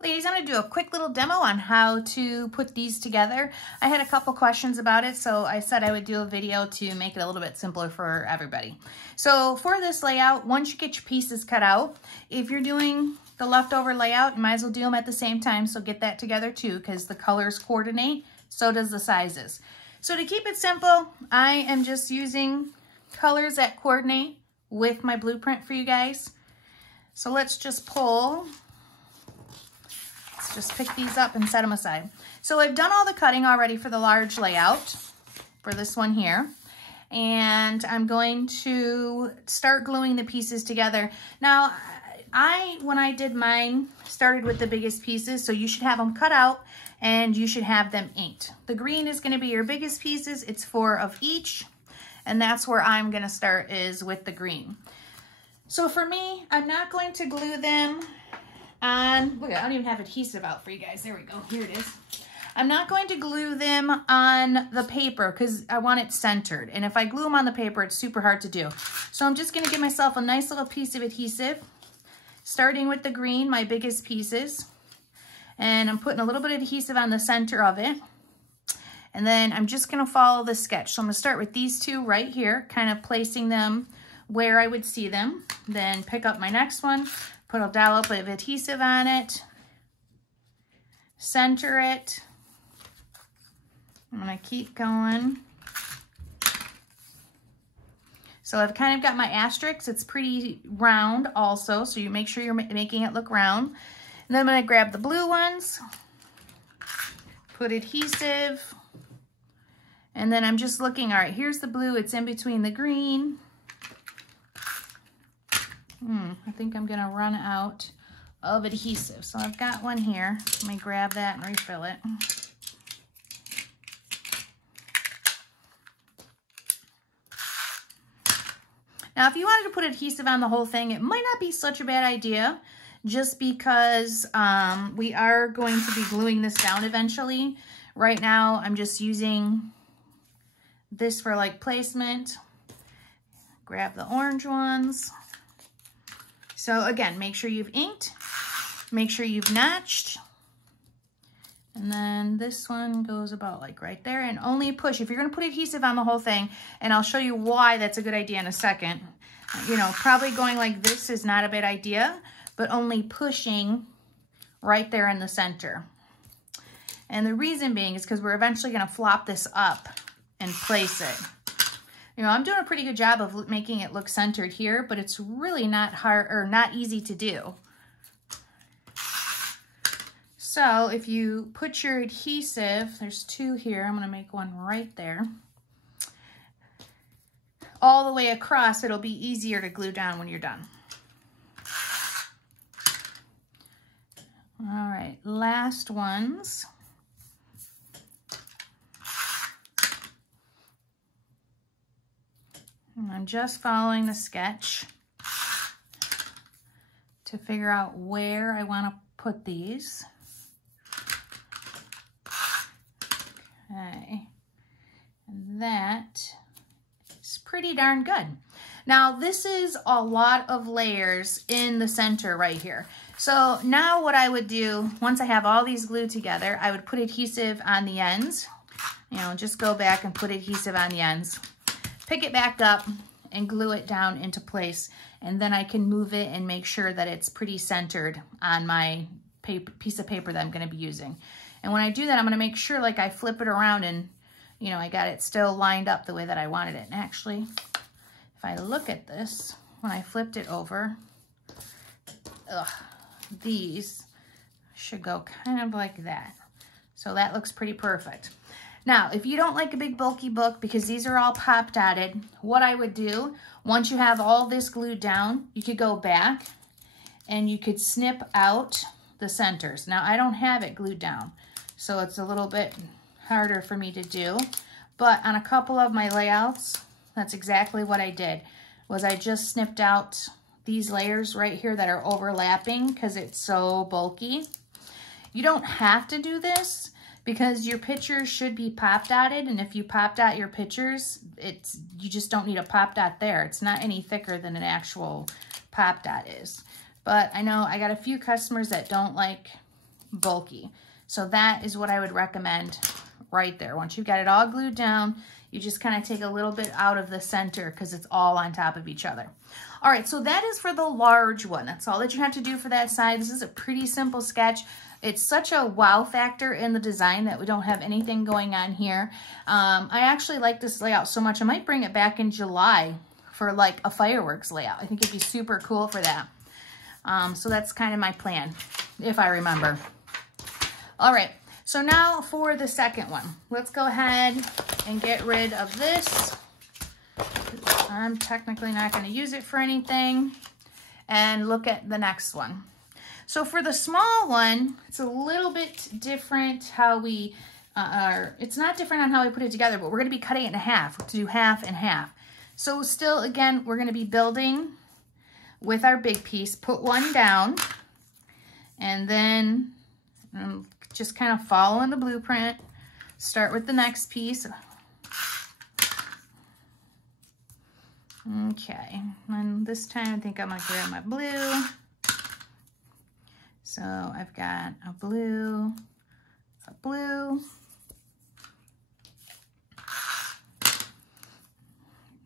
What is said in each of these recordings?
Ladies, I'm going to do a quick little demo on how to put these together. I had a couple questions about it, so I said I would do a video to make it a little bit simpler for everybody. So for this layout, once you get your pieces cut out, if you're doing the leftover layout, you might as well do them at the same time, so get that together too, because the colors coordinate, so does the sizes. So to keep it simple, I am just using colors that coordinate with my blueprint for you guys. So let's just pull. Just pick these up and set them aside. So I've done all the cutting already for the large layout for this one here. And I'm going to start gluing the pieces together. Now, when I did mine, started with the biggest pieces, so you should have them cut out and you should have them inked. The green is going to be your biggest pieces. It's 4 of each. And that's where I'm going to start, is with the green. So for me, I'm not going to glue them on, look, I don't even have adhesive out for you guys. There we go. Here it is. I'm not going to glue them on the paper because I want it centered. And if I glue them on the paper, it's super hard to do. So I'm just going to give myself a nice little piece of adhesive, starting with the green, my biggest pieces. And I'm putting a little bit of adhesive on the center of it. And then I'm just going to follow the sketch. So I'm going to start with these two right here, kind of placing them where I would see them. Then pick up my next one. Put a dollop of adhesive on it, center it. I'm gonna keep going. So I've kind of got my asterisk. It's pretty round also, so you make sure you're making it look round. And then I'm gonna grab the blue ones, put adhesive, and then I'm just looking, all right, here's the blue, it's in between the green. I think I'm gonna run out of adhesive. So I've got one here. Let me grab that and refill it. Now, if you wanted to put adhesive on the whole thing, it might not be such a bad idea, just because we are going to be gluing this down eventually. Right now, I'm just using this for like placement. Grab the orange ones. So again, make sure you've inked, make sure you've notched, and then this one goes about like right there, and only push. If you're gonna put adhesive on the whole thing, and I'll show you why that's a good idea in a second, you know, probably going like this is not a bad idea, but only pushing right there in the center. And the reason being is because we're eventually gonna flop this up and place it. You know, I'm doing a pretty good job of making it look centered here, but it's really not hard or not easy to do. So if you put your adhesive, there's 2 here, I'm gonna make one right there, all the way across, it'll be easier to glue down when you're done. All right, last ones. And I'm just following the sketch to figure out where I want to put these. Okay, and that is pretty darn good. Now this is a lot of layers in the center right here. So now what I would do, once I have all these glued together, I would put adhesive on the ends. You know, just go back and put adhesive on the ends. Pick it back up and glue it down into place, and then I can move it and make sure that it's pretty centered on my piece of paper that I'm going to be using. And when I do that, I'm going to make sure like I flip it around and, you know, I got it still lined up the way that I wanted it. And actually, if I look at this, when I flipped it over, these should go kind of like that. So that looks pretty perfect. Now, if you don't like a big bulky book, because these are all pop dotted, what I would do, once you have all this glued down, you could go back and you could snip out the centers. Now, I don't have it glued down, so it's a little bit harder for me to do. But on a couple of my layouts, that's exactly what I did, was I just snipped out these layers right here that are overlapping because it's so bulky. You don't have to do this, because your pictures should be pop dotted, and if you pop dot your pictures, you just don't need a pop dot there. It's not any thicker than an actual pop dot is. But I know I got a few customers that don't like bulky. So that is what I would recommend right there. Once you've got it all glued down, you just kind of take a little bit out of the center because it's all on top of each other. All right, so that is for the large one. That's all that you have to do for that side. This is a pretty simple sketch. It's such a wow factor in the design that we don't have anything going on here. I actually like this layout so much, I might bring it back in July for like a fireworks layout. I think it'd be super cool for that. So that's kind of my plan, if I remember. All right, so now for the second one. Let's go ahead and get rid of this. I'm technically not going to use it for anything. And look at the next one. So for the small one, it's a little bit different how we, it's not different on how we put it together, but we're going to be cutting it in half to do half and half. So still, again, we're going to be building with our big piece, put one down, and then just kind of following the blueprint, start with the next piece. Okay, and this time I think I'm gonna grab my blue. So I've got a blue,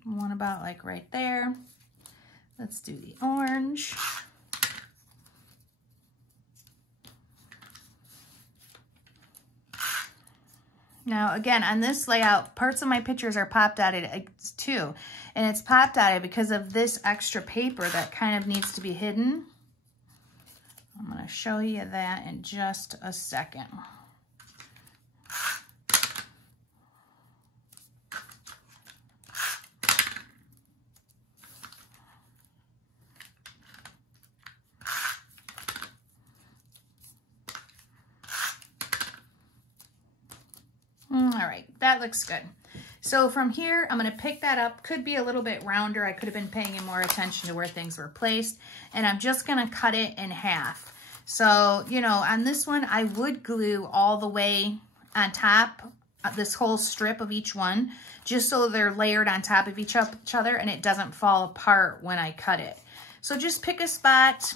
one about like right there. Let's do the orange. Now, again, on this layout, parts of my pictures are pop dotted too. And it's pop dotted because of this extra paper that kind of needs to be hidden. I'm going to show you that in just a second. All right, that looks good. So from here, I'm gonna pick that up. Could be a little bit rounder. I could have been paying more attention to where things were placed. And I'm just gonna cut it in half. So, you know, on this one, I would glue all the way on top, this whole strip of each one, just so they're layered on top of each other and it doesn't fall apart when I cut it. So just pick a spot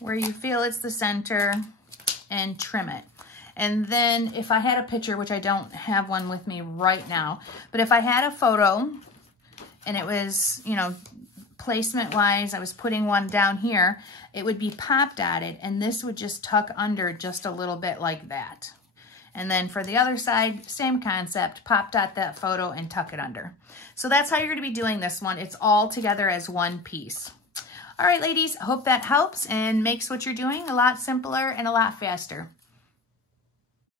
where you feel it's the center and trim it. And then if I had a picture, which I don't have one with me right now, but if I had a photo and it was, you know, placement wise, I was putting one down here, it would be pop dotted and this would just tuck under just a little bit like that. And then for the other side, same concept, pop dot that photo and tuck it under. So that's how you're gonna be doing this one. It's all together as one piece. All right, ladies, I hope that helps and makes what you're doing a lot simpler and a lot faster.